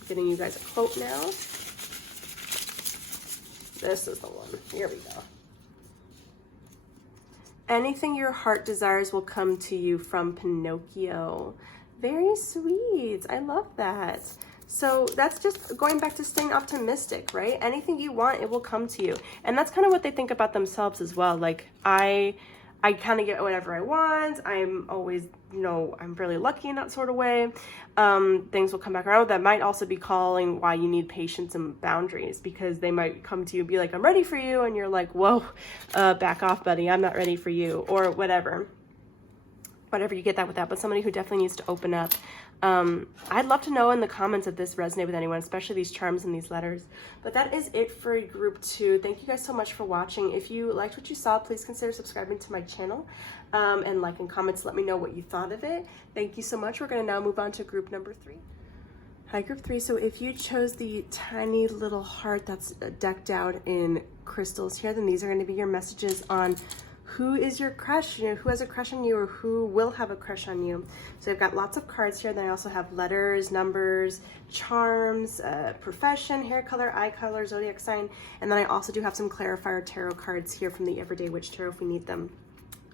Getting you guys a quote now. This is the one. Here we go. Anything your heart desires will come to you, from Pinocchio. Very sweet. I love that. So that's just going back to staying optimistic, right? Anything you want, it will come to you. And that's kind of what they think about themselves as well. Like, I kind of get whatever I want. I'm always, you know, I'm really lucky in that sort of way. Things will come back around. That might also be calling why you need patience and boundaries, because they might come to you and be like, I'm ready for you. And you're like, whoa, back off, buddy. I'm not ready for you, or whatever. Whatever you get that with that, but somebody who definitely needs to open up. I'd love to know in the comments if this resonated with anyone, especially these charms and these letters. But that is it for group 2. Thank you guys so much for watching. If you liked what you saw, please consider subscribing to my channel, and like and comments, let me know what you thought of it. Thank you so much. We're going to now move on to group number 3. Hi, group 3. So if you chose the tiny little heart that's decked out in crystals here, then these are going to be your messages on who is your crush, you know, who has a crush on you or who will have a crush on you. So I've got lots of cards here. Then I also have letters, numbers, charms, profession, hair color, eye color, zodiac sign. And then I also do have some clarifier tarot cards here from the Everyday Witch Tarot if we need them.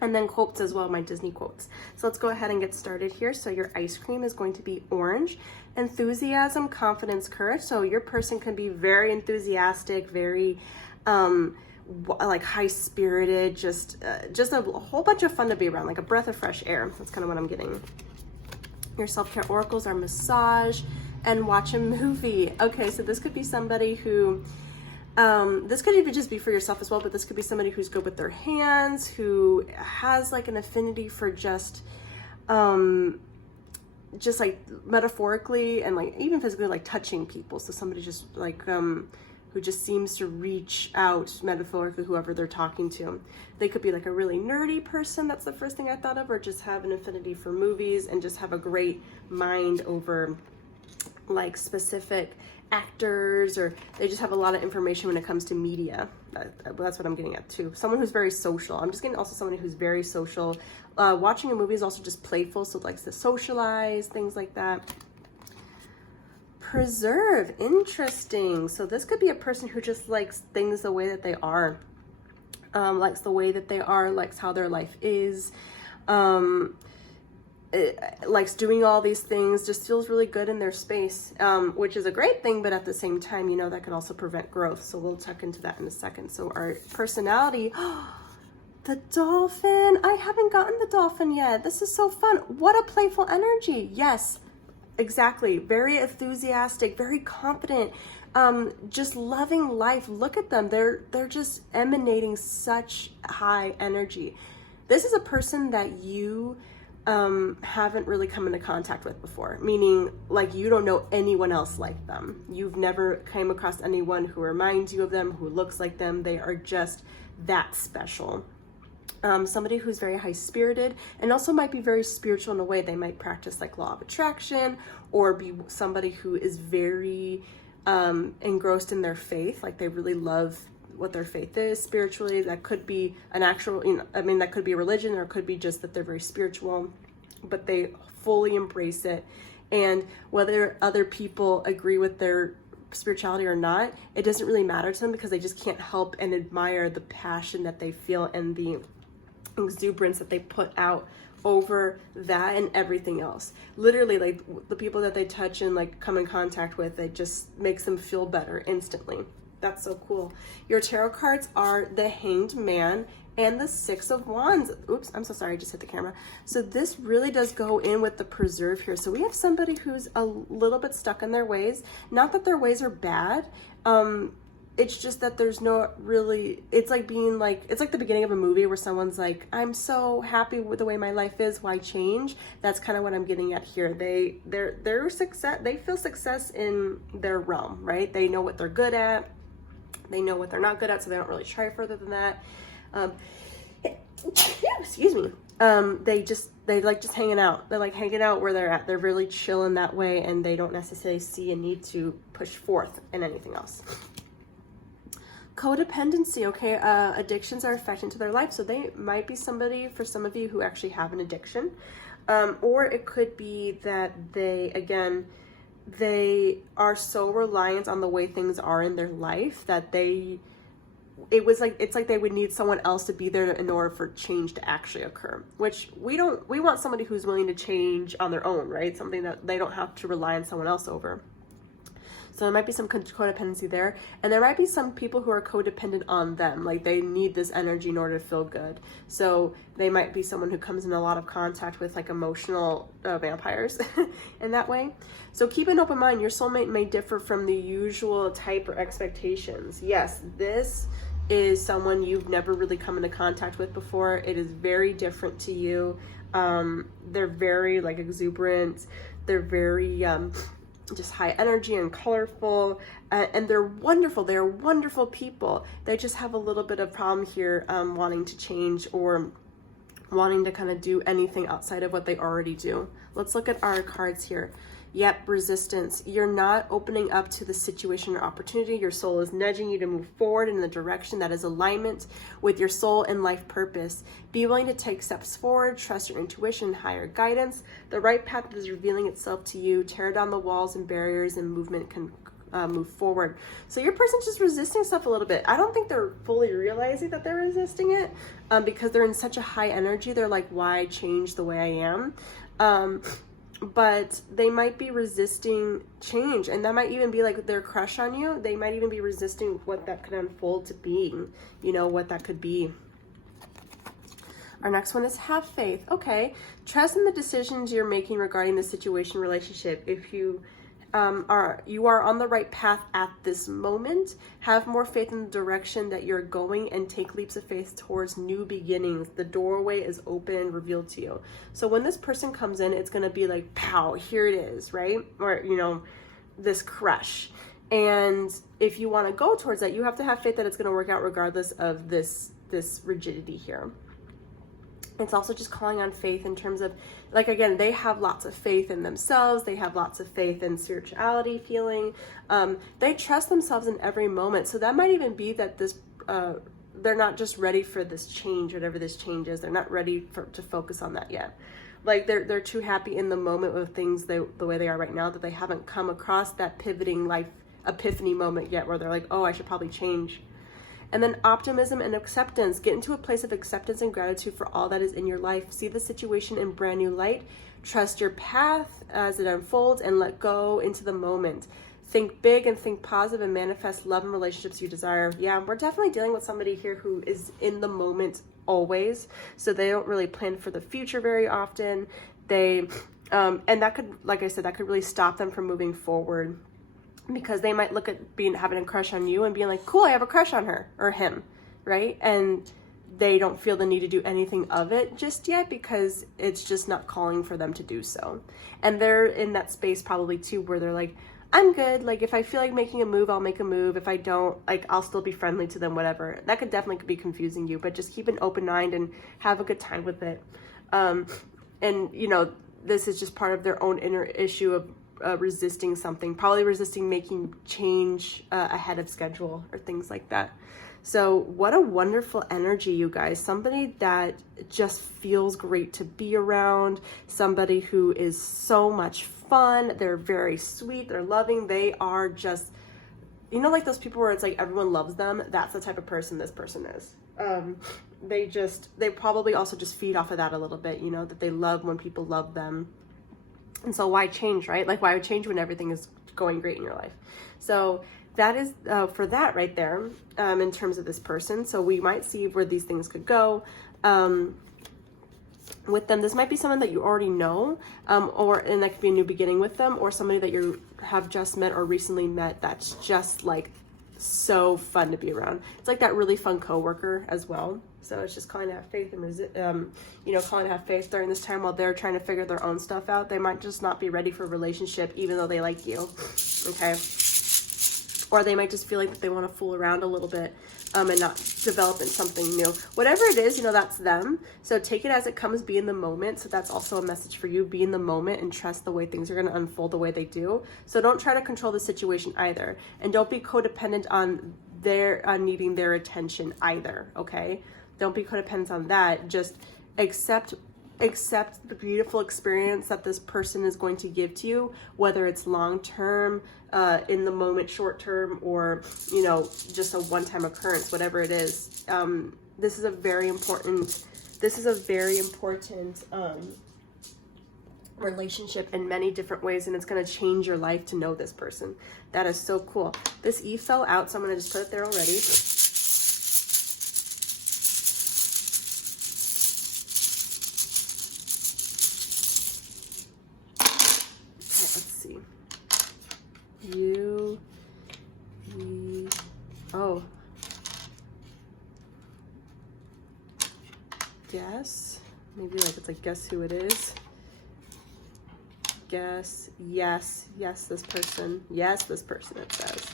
And then quotes as well, my Disney quotes. So let's go ahead and get started here. So your ice cream is going to be orange. Enthusiasm, confidence, courage. So your person can be very enthusiastic, very like high-spirited, just a whole bunch of fun to be around, like a breath of fresh air. That's kind of what I'm getting. Your self-care oracles are massage and watch a movie. Okay, so this could be somebody who, this could even just be for yourself as well, but this could be somebody who's good with their hands, who has like an affinity for just like metaphorically and like even physically, like touching people. So somebody just like who just seems to reach out metaphorically, whoever they're talking to. They could be like a really nerdy person, that's the first thing I thought of, or just have an affinity for movies and just have a great mind over like specific actors, or they just have a lot of information when it comes to media. That's what I'm getting at too. Someone who's very social. I'm just getting also someone who's very social. Watching a movie is also just playful, so likes to socialize, things like that. Preserve, interesting. So this could be a person who just likes things the way that they are, likes the way that they are, likes how their life is, likes doing all these things, just feels really good in their space, which is a great thing, but at the same time, you know, that could also prevent growth. So we'll check into that in a second. So our personality, the dolphin. I haven't gotten the dolphin yet. This is so fun. What a playful energy. Yes. Exactly. Very enthusiastic, very confident, just loving life. Look at them. They're just emanating such high energy. This is a person that you haven't really come into contact with before, meaning like you don't know anyone else like them. You've never came across anyone who reminds you of them, who looks like them. They are just that special. Somebody who's very high-spirited and also might be very spiritual in a way. They might practice like law of attraction, or be somebody who is very engrossed in their faith, like they really love what their faith is spiritually. That could be an actual, that could be a religion, or it could be just that they're very spiritual, but they fully embrace it. And whether other people agree with their spirituality or not, it doesn't really matter to them, because they just can't help and admire the passion that they feel and the exuberance that they put out over that and everything else. Literally, like the people that they touch and like come in contact with, it just makes them feel better instantly. That's so cool. Your tarot cards are the Hanged Man and the Six of Wands. Oops, I'm so sorry, I just hit the camera. So this really does go in with the Preserve here. So we have somebody who's a little bit stuck in their ways. Not that their ways are bad. It's just that there's no really, it's like being like, it's like the beginning of a movie where someone's like, I'm so happy with the way my life is, why change? That's kind of what I'm getting at here. They're success, they feel success in their realm, right? They know what they're good at. They know what they're not good at, so they don't really try further than that. Excuse me. They like just hanging out. They're like hanging out where they're at. They're really chill in that way, and they don't necessarily see a need to push forth in anything else. Codependency, okay, addictions are affecting to their life. So they might be somebody, for some of you, who actually have an addiction. Or it could be that they are so reliant on the way things are in their life that it's like they would need someone else to be there in order for change to actually occur, which we want somebody who's willing to change on their own, right? Something that they don't have to rely on someone else over. So there might be some codependency there, and there might be some people who are codependent on them, like they need this energy in order to feel good. So they might be someone who comes in a lot of contact with like emotional vampires in that way. So keep an open mind. Your soulmate may differ from the usual type or expectations. Yes, this is someone you've never really come into contact with before. It is very different to you. They're very like exuberant. They're very just high energy and colorful, and they're wonderful. They're wonderful people. They just have a little bit of problem here, wanting to change or wanting to kind of do anything outside of what they already do. Let's look at our cards here. Yep, resistance. You're not opening up to the situation or opportunity. Your soul is nudging you to move forward in the direction that is alignment with your soul and life purpose. Be willing to take steps forward, trust your intuition, higher guidance. The right path is revealing itself to you. Tear down the walls and barriers, and movement can move forward. So your person's just resisting stuff a little bit. I don't think they're fully realizing that they're resisting it, because they're in such a high energy. They're like, why change the way I am? But they might be resisting change, and that might even be like their crush on you. They might even be resisting what that could unfold to being, what that could be. Our next one is have faith. Okay, trust in the decisions you're making regarding the situation, relationship. If you are on the right path at this moment, have more faith in the direction that you're going, and take leaps of faith towards new beginnings. The doorway is open and revealed to you. So when this person comes in, it's going to be like, pow, here it is, right? Or, this crush. And if you want to go towards that, you have to have faith that it's going to work out regardless of this rigidity here. It's also just calling on faith in terms of, like, again, they have lots of faith in themselves. They have lots of faith in spirituality, feeling. They trust themselves in every moment. So that might even be that they're not just ready for this change, whatever this change is. They're not ready to focus on that yet. Like they're too happy in the moment with things the way they are right now, that they haven't come across that pivoting life epiphany moment yet where they're like, oh, I should probably change. And then optimism and acceptance. Get into a place of acceptance and gratitude for all that is in your life. See the situation in brand new light. Trust your path as it unfolds, and let go into the moment. Think big and think positive, and manifest love and relationships you desire. Yeah, we're definitely dealing with somebody here who is in the moment always. So they don't really plan for the future very often. And that could, like I said, that could really stop them from moving forward. Because they might look at having a crush on you and being like, cool, I have a crush on her or him, right? And they don't feel the need to do anything of it just yet because it's just not calling for them to do so. And they're in that space probably too where they're like, I'm good. Like if I feel like making a move, I'll make a move. If I don't, like I'll still be friendly to them, whatever. That could definitely be confusing you, but just keep an open mind and have a good time with it. And you know, this is just part of their own inner issue of resisting something, probably resisting making change ahead of schedule or things like that. So what a wonderful energy, you guys. Somebody that just feels great to be around, somebody who is so much fun. They're very sweet, they're loving, they are just, you know, like those people where it's like everyone loves them. That's the type of person this person is. They probably also just feed off of that a little bit, you know, that they love when people love them. And so why change, right? Like why change when everything is going great in your life? So that is for that right there, in terms of this person. So we might see where these things could go with them. This might be someone that you already know, and that could be a new beginning with them, or somebody that you have just met or recently met that's just like so fun to be around. It's like that really fun coworker as well. So it's just calling to have faith and calling to have faith during this time while they're trying to figure their own stuff out. They might just not be ready for a relationship even though they like you. Okay. Or they might just feel like that they want to fool around a little bit and not develop in something new. Whatever it is, you know, that's them. So take it as it comes, be in the moment. So that's also a message for you. Be in the moment and trust the way things are going to unfold the way they do. So don't try to control the situation either. And don't be codependent on needing their attention either, okay? Don't be codependent on that. Just accept the beautiful experience that this person is going to give to you, whether it's long-term, in the moment, short-term, or, you know, just a one-time occurrence, whatever it is. This is a very important relationship in many different ways, and it's going to change your life to know this person. That is so cool. This E fell out, so I'm going to just put it there already. Guess, maybe like it's like guess who it is. Guess, yes, this person, it says.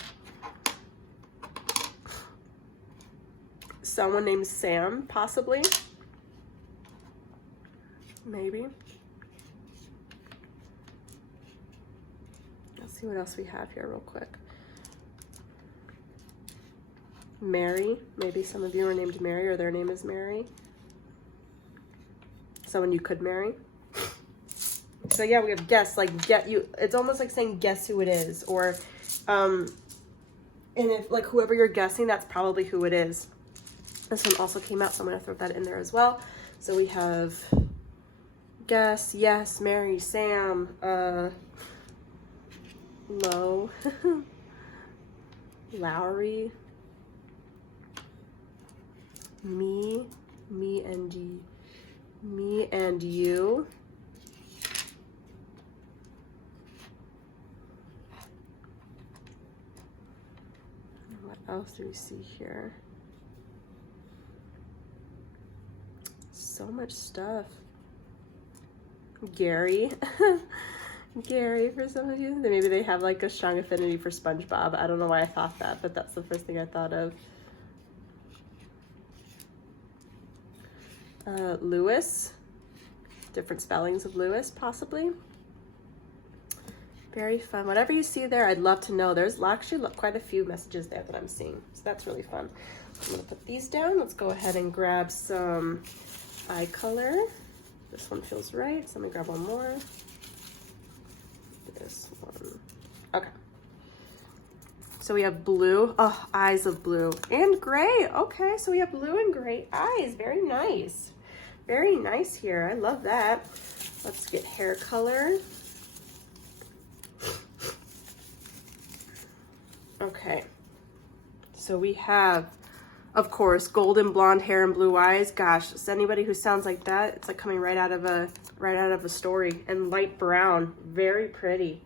Someone named Sam, possibly. Maybe. Let's see what else we have here real quick. Mary, maybe some of you are named Mary or their name is Mary. Someone you could marry. So yeah, we have guess, like get you. It's almost like saying guess who it is, or and if like whoever you're guessing, that's probably who it is. This one also came out, so I'm gonna throw that in there as well. So we have guess, yes, Mary, Sam, Lo, Lowry, me and you. What else do we see here? So much stuff. Gary. Gary, for some of you. Maybe they have like a strong affinity for SpongeBob. I don't know why I thought that, but that's the first thing I thought of. Lewis, different spellings of Lewis, possibly. Very fun. Whatever you see there, I'd love to know. There's actually quite a few messages there that I'm seeing, so that's really fun. I'm gonna put these down. Let's go ahead and grab some eye color. This one feels right, so let me grab one more. This one. Okay. So we have blue. Oh, eyes of blue and gray. Okay, so we have blue and gray eyes. Very nice. Very nice here. I love that. Let's get hair color. Okay. So we have, of course, golden blonde hair and blue eyes. Gosh, is anybody who sounds like that, it's like coming right out of a story. And light brown. Very pretty.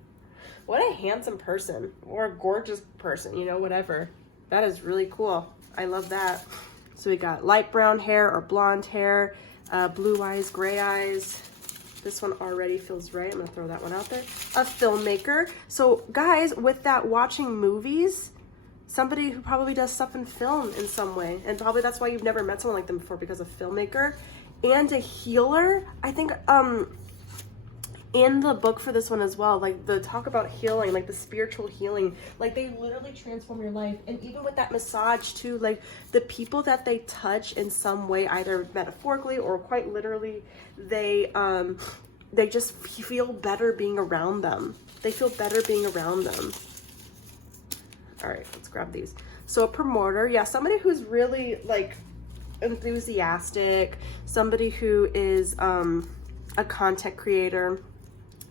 What a handsome person, or a gorgeous person, you know, whatever. That is really cool. I love that. So we got light brown hair or blonde hair, blue eyes, gray eyes. This one already feels right. I'm gonna throw that one out there. A filmmaker. So guys, with that, watching movies, somebody who probably does stuff in film in some way, and probably that's why you've never met someone like them before, because a filmmaker. And a healer. I think in the book for this one as well, like the talk about healing, like the spiritual healing, like they literally transform your life. And even with that massage too, like the people that they touch in some way, either metaphorically or quite literally, they just feel better being around them. They feel better being around them. All right, let's grab these. So a promoter, yeah, somebody who's really like enthusiastic, somebody who is a content creator.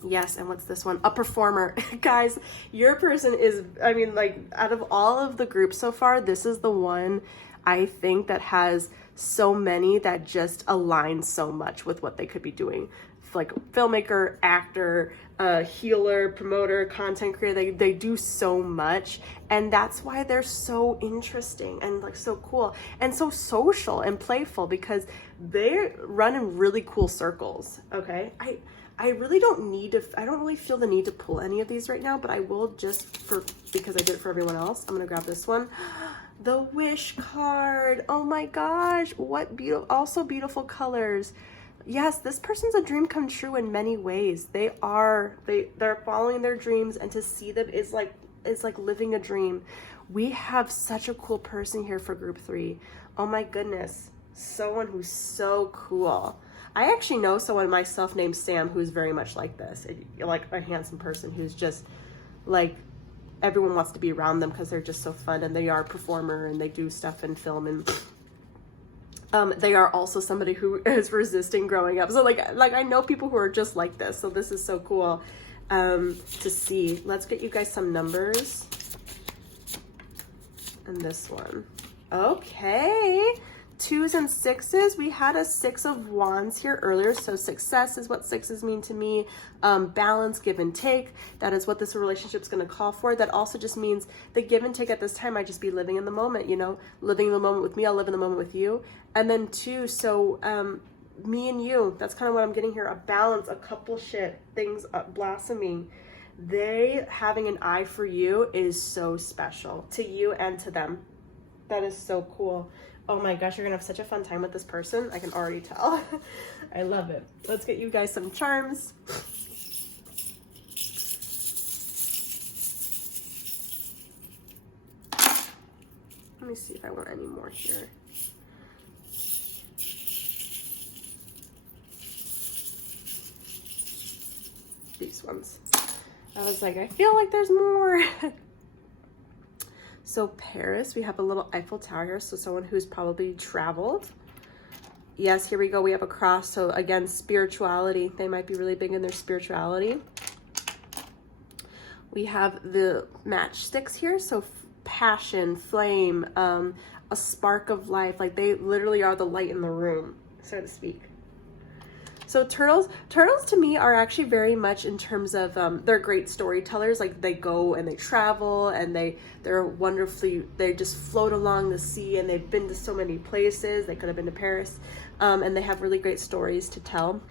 Yes, and what's this one? A performer. Guys, your person is, I mean, like, out of all of the groups so far, this is the one I think that has so many that just align so much with what they could be doing. Like filmmaker, actor, healer, promoter, content creator, they do so much, and that's why they're so interesting and like so cool and so social and playful, because they run in really cool circles. Okay, I really don't need to, I don't really feel the need to pull any of these right now, but I will just because I did it for everyone else. I'm gonna grab this one. The wish card. Oh my gosh, what beautiful, also beautiful colors. Yes, this person's a dream come true in many ways. They're following their dreams, and to see them is like living a dream. We have such a cool person here for group 3. Oh my goodness, someone who's so cool. I actually know someone myself named Sam who's very much like this. Like a handsome person who's just like, everyone wants to be around them because they're just so fun, and they are a performer and they do stuff in film, and they are also somebody who is resisting growing up. So like I know people who are just like this. So this is so cool to see. Let's get you guys some numbers. And this one. Okay. 2s and 6s. We had a 6 of wands here earlier. So success is what 6s mean to me. Balance, give and take. That is what this relationship is going to call for. That also just means the give and take at this time. I just be living in the moment, you know, living in the moment with me. I'll live in the moment with you. And then 2, so me and you, that's kind of what I'm getting here. A balance, a couple shit, things blossoming. They having an eye for you is so special to you and to them. That is so cool. Oh my gosh, you're gonna have such a fun time with this person. I can already tell. I love it. Let's get you guys some charms. Let me see if I want any more here. These ones. I was like, I feel like there's more. So Paris, we have a little Eiffel Tower here. So someone who's probably traveled. Yes, here we go. We have a cross. So again, spirituality. They might be really big in their spirituality. We have the matchsticks here. So passion, flame, a spark of life. Like they literally are the light in the room, so to speak. So turtles to me are actually very much in terms of, they're great storytellers. Like they go and they travel, and they're wonderfully, they just float along the sea, and they've been to so many places. They could have been to Paris, and they have really great stories to tell.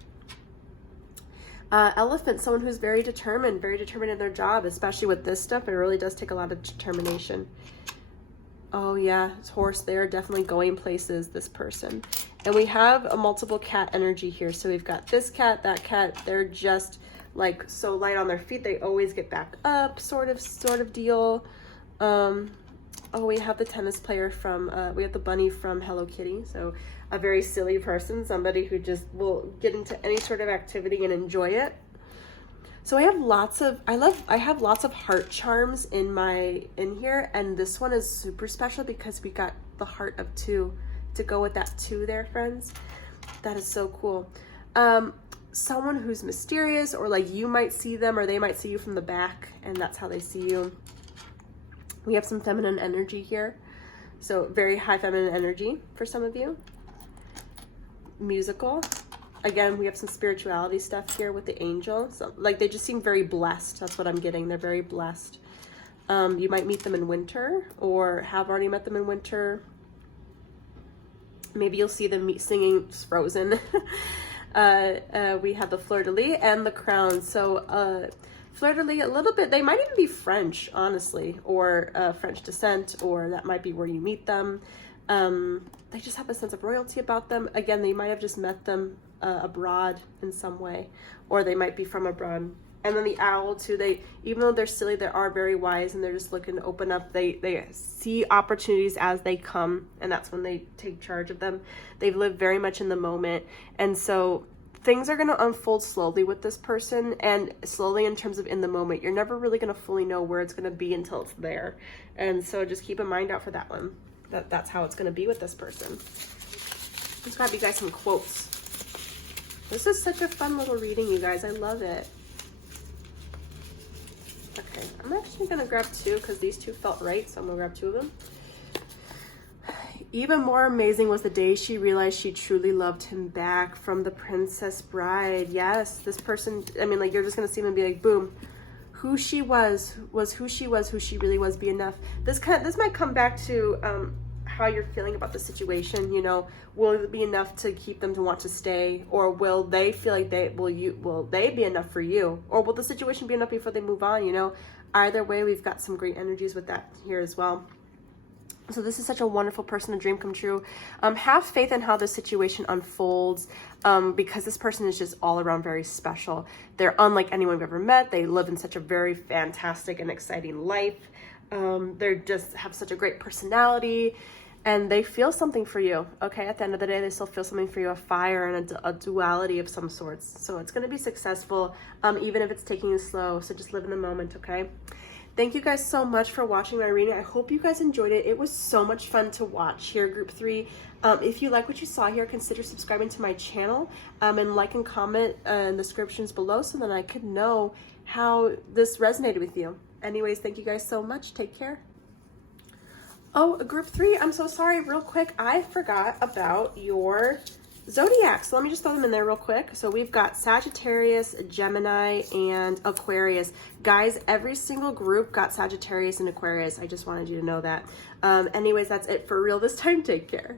Elephant, someone who's very determined in their job, especially with this stuff. It really does take a lot of determination. Oh yeah, horse, they're definitely going places, this person. And we have a multiple cat energy here. So we've got this cat, that cat. They're just like so light on their feet. They always get back up, sort of deal. Oh, we have the tennis player from, we have the bunny from Hello Kitty. So a very silly person, somebody who just will get into any sort of activity and enjoy it. So I have lots of, I have lots of heart charms in here, and this one is super special because we got the heart of 2 to go with that 2 there, friends. That is so cool. Someone who's mysterious, or like you might see them, or they might see you from the back, and that's how they see you. We have some feminine energy here. So very high feminine energy for some of you. Musical. Again, we have some spirituality stuff here with the angel. So like they just seem very blessed. That's what I'm getting. They're very blessed. You might meet them in winter, or have already met them in winter. Maybe you'll see them singing Frozen. We have the fleur-de-lis and the crown. So fleur-de-lis, a little bit, they might even be French, honestly, or French descent, or that might be where you meet them. They just have a sense of royalty about them. Again, they might have just met them abroad in some way, or they might be from abroad. And then the owl too, even though they're silly, they are very wise, and they're just looking to open up. They see opportunities as they come, and that's when they take charge of them. They've lived very much in the moment, and so things are going to unfold slowly with this person, and slowly in terms of in the moment. You're never really going to fully know where it's going to be until it's there. And so just keep a mind out for that one. That's how it's going to be with this person. Let's grab you guys some quotes. This is such a fun little reading, you guys. I love it. Okay, I'm actually going to grab two because these two felt right, so I'm going to grab two of them. Even more amazing was the day she realized she truly loved him back, from The Princess Bride. Yes, this person, I mean, like, you're just going to see him and be like, boom. Who she was who she was, who she really was, be enough. This might come back to how you're feeling about the situation. You know, will it be enough to keep them to want to stay, or will they feel like will they be enough for you, or will the situation be enough before they move on? You know, either way, we've got some great energies with that here as well. So this is such a wonderful person, a dream come true. Have faith in how the situation unfolds, because this person is just all around very special. They're unlike anyone we've ever met. They live in such a very fantastic and exciting life. They just have such a great personality, and they feel something for you. Okay, at the end of the day, they still feel something for you, a fire and a duality of some sorts. So it's going to be successful, even if it's taking you slow. So just live in the moment, okay? Thank you guys so much for watching my reading. I hope you guys enjoyed it. It was so much fun to watch here, Group 3. If you like what you saw here, consider subscribing to my channel, and like and comment in the descriptions below so that I could know how this resonated with you. Anyways, thank you guys so much. Take care. Oh, Group 3, I'm so sorry. Real quick, I forgot about your zodiac. So let me just throw them in there real quick. So we've got Sagittarius, Gemini, and Aquarius. Guys, every single group got Sagittarius and Aquarius. I just wanted you to know that. Anyways, that's it for real this time. Take care.